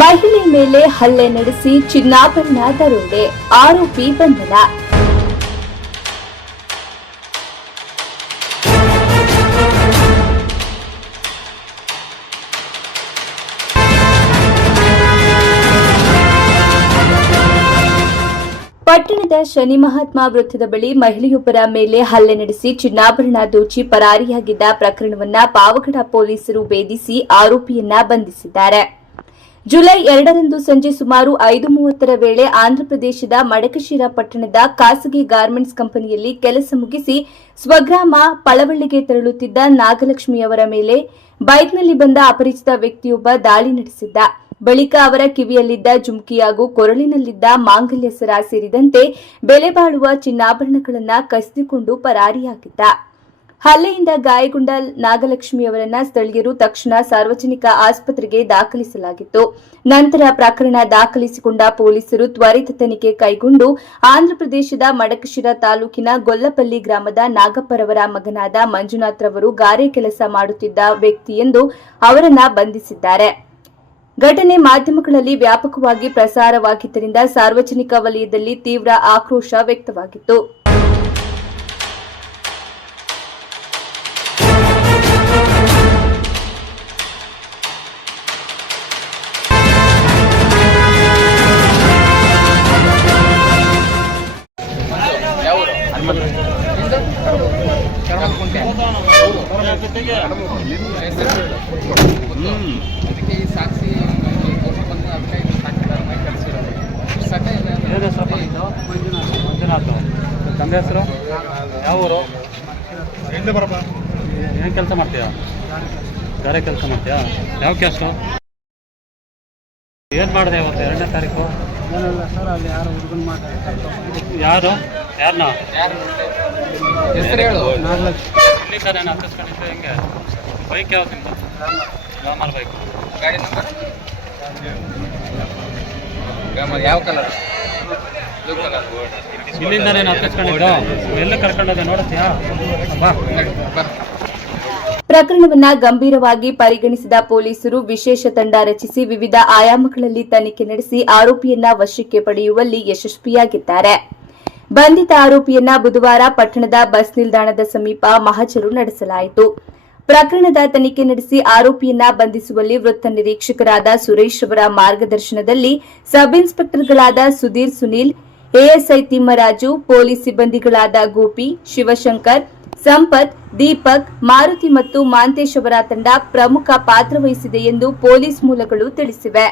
ಮಹಿಳೆ ಮೇಲೆ ಹಲ್ಲೆ ನಡೆಸಿ ಚಿನ್ನಾಭರಣ ದರೋಡೆ, ಆರೋಪಿ ಬಂಧನ. ಪಟ್ಟಣದ ಶನಿ ಮಹಾತ್ಮ ವೃತ್ತದ ಬಳಿ ಮಹಿಳೆಯೊಬ್ಬರ ಮೇಲೆ ಹಲ್ಲೆ ನಡೆಸಿ ಚಿನ್ನಾಭರಣ ದೋಚಿ ಪರಾರಿಯಾಗಿದ್ದ ಪ್ರಕರಣವನ್ನ ಪಾವಗಡ ಪೊಲೀಸರು ಭೇದಿಸಿ ಆರೋಪಿಯನ್ನ ಬಂಧಿಸಿದ್ದಾರೆ. ಜುಲೈ 2ರಂದು ಸಂಜೆ ಸುಮಾರು 5:30 ವೇಳೆ ಆಂಧ್ರಪ್ರದೇಶದ ಮಡಕಶಿರ ಪಟ್ಟಣದ ಖಾಸಗಿ ಗಾರ್ಮೆಂಟ್ಸ್ ಕಂಪನಿಯಲ್ಲಿ ಕೆಲಸ ಮುಗಿಸಿ ಸ್ವಗ್ರಾಮ ಪಳವಳ್ಳಿಗೆ ತೆರಳುತ್ತಿದ್ದ ನಾಗಲಕ್ಷ್ಮಿಯವರ ಮೇಲೆ ಬೈಕ್ನಲ್ಲಿ ಬಂದ ಅಪರಿಚಿತ ವ್ಯಕ್ತಿಯೊಬ್ಬ ದಾಳಿ ನಡೆಸಿದ್ದ. ಬಳಿಕ ಅವರ ಕಿವಿಯಲ್ಲಿದ್ದ ಜುಮ್ಕಿ ಹಾಗೂ ಕೊರಳಿನಲ್ಲಿದ್ದ ಮಾಂಗಲ್ಯ ಸರ ಸೇರಿದಂತೆ ಬೆಲೆ ಬಾಳುವ ಚಿನ್ನಾಭರಣಗಳನ್ನು ಕಸಿದುಕೊಂಡು ಪರಾರಿಯಾಗಿದ್ದ. ಹಲ್ಲೆಯಿಂದ ಗಾಯಗೊಂಡ ನಾಗಲಕ್ಷ್ಮಿಯವರನ್ನ ಸ್ಥಳೀಯರು ತಕ್ಷಣ ಸಾರ್ವಜನಿಕ ಆಸ್ಪತ್ರೆಗೆ ದಾಖಲಿಸಲಾಗಿತ್ತು. ನಂತರ ಪ್ರಕರಣ ದಾಖಲಿಸಿಕೊಂಡ ಪೊಲೀಸರು ತ್ವರಿತ ತನಿಖೆ ಕೈಗೊಂಡು ಆಂಧ್ರಪ್ರದೇಶದ ಮಡಕಶಿರ ತಾಲೂಕಿನ ಗೊಲ್ಲಪಲ್ಲಿ ಗ್ರಾಮದ ನಾಗಪ್ಪರವರ ಮಗನಾದ ಮಂಜುನಾಥ್ ರವರು ಗಾರೆ ಕೆಲಸ ಮಾಡುತ್ತಿದ್ದ ವ್ಯಕ್ತಿ ಎಂದು ಅವರನ್ನ ಬಂಧಿಸಿದ್ದಾರೆ. ಘಟನೆ ಮಾಧ್ಯಮಗಳಲ್ಲಿ ವ್ಯಾಪಕವಾಗಿ ಪ್ರಸಾರವಾಗಿದ್ದರಿಂದ ಸಾರ್ವಜನಿಕ ವಲಯದಲ್ಲಿ ತೀವ್ರ ಆಕ್ರೋಶ ವ್ಯಕ್ತವಾಗಿತ್ತು. ಮಂಜುನಾಥ್ ತಂದೆ ಹೆಸರು ಯಾವ ಊರು? ಏನು ಕೆಲಸ ಮಾಡ್ತೀಯ? ಗಾರೆ ಕೆಲಸ ಮಾಡ್ತೀಯಾ? ಯಾವ ಕ್ಯಾಸ್ಟು? ಏನು ಮಾಡಿದೆ ಇವತ್ತು 2ನೇ ತಾರೀಕು? ಸರ್ ಅಲ್ಲಿ ಯಾರು ಹುಡುಗನ ಮಾತಾಡ್ತಾರೆ. ಯಾರನ್ನ ಹೆಸರು ಹೇಳು. ಇಲ್ಲಿ ಸರ್ ನಾನು ಹತ್ತಿಸ್ಕೊಂಡಿದ್ದು. ಹೆಂಗೆ ಬೈಕ್ ಯಾವ್ದು ನಿಮ್ಮದು? Glamour bike. ಗಾಡಿ ನಂಬರ್ ಯಾವ ಕಲರ್? Blue colour. ಇಲ್ಲಿಂದ ನಾನು ಹತ್ತಿಸ್ಕೊಂಡಿದ್ದು. ಎಲ್ಲ ಕರ್ಕೊಂಡೋದೆ ನೋಡುತ್ತೀಯಾ? ಬಾ. ಪ್ರಕರಣವನ್ನ ಗಂಭೀರವಾಗಿ ಪರಿಗಣಿಸಿದ ಪೊಲೀಸರು ವಿಶೇಷ ತಂಡ ರಚಿಸಿ ವಿವಿಧ ಆಯಾಮಗಳಲ್ಲಿ ತನಿಖೆ ನಡೆಸಿ ಆರೋಪಿಯನ್ನ ವಶಕ್ಕೆ ಪಡೆಯುವಲ್ಲಿ ಯಶಸ್ವಿಯಾಗಿದ್ದಾರೆ. ಬಂಧಿತ ಆರೋಪಿಯನ್ನ ಬುಧವಾರ ಪಟ್ಟಣದ ಬಸ್ ನಿಲ್ದಾಣದ ಸಮೀಪ ಮಹಜರು ನಡೆಸಲಾಯಿತು. ಪ್ರಕರಣದ ತನಿಖೆ ನಡೆಸಿ ಆರೋಪಿಯನ್ನ ಬಂಧಿಸುವಲ್ಲಿ ವೃತ್ತ ನಿರೀಕ್ಷಕರಾದ ಸುರೇಶ್ ಅವರ ಮಾರ್ಗದರ್ಶನದಲ್ಲಿ ಸಬ್ ಇನ್ಸ್ಪೆಕ್ಟರ್ಗಳಾದ ಸುಧೀರ್, ಸುನೀಲ್, ಎಎಸ್ಐ ತಿಮ್ಮರಾಜು, ಪೊಲೀಸ್ ಸಿಬ್ಬಂದಿಗಳಾದ ಗೋಪಿ, ಶಿವಶಂಕರ್, ಸಂಪತ್, ದೀಪಕ್, ಮಾರುತಿ ಮತ್ತು ಮಾಂತೇಶ್ ಅವರ ತಂಡ ಪ್ರಮುಖ ಪಾತ್ರ ವಹಿಸಿದೆ ಎಂದು ಪೊಲೀಸ್ ಮೂಲಗಳು ತಿಳಿಸಿವೆ.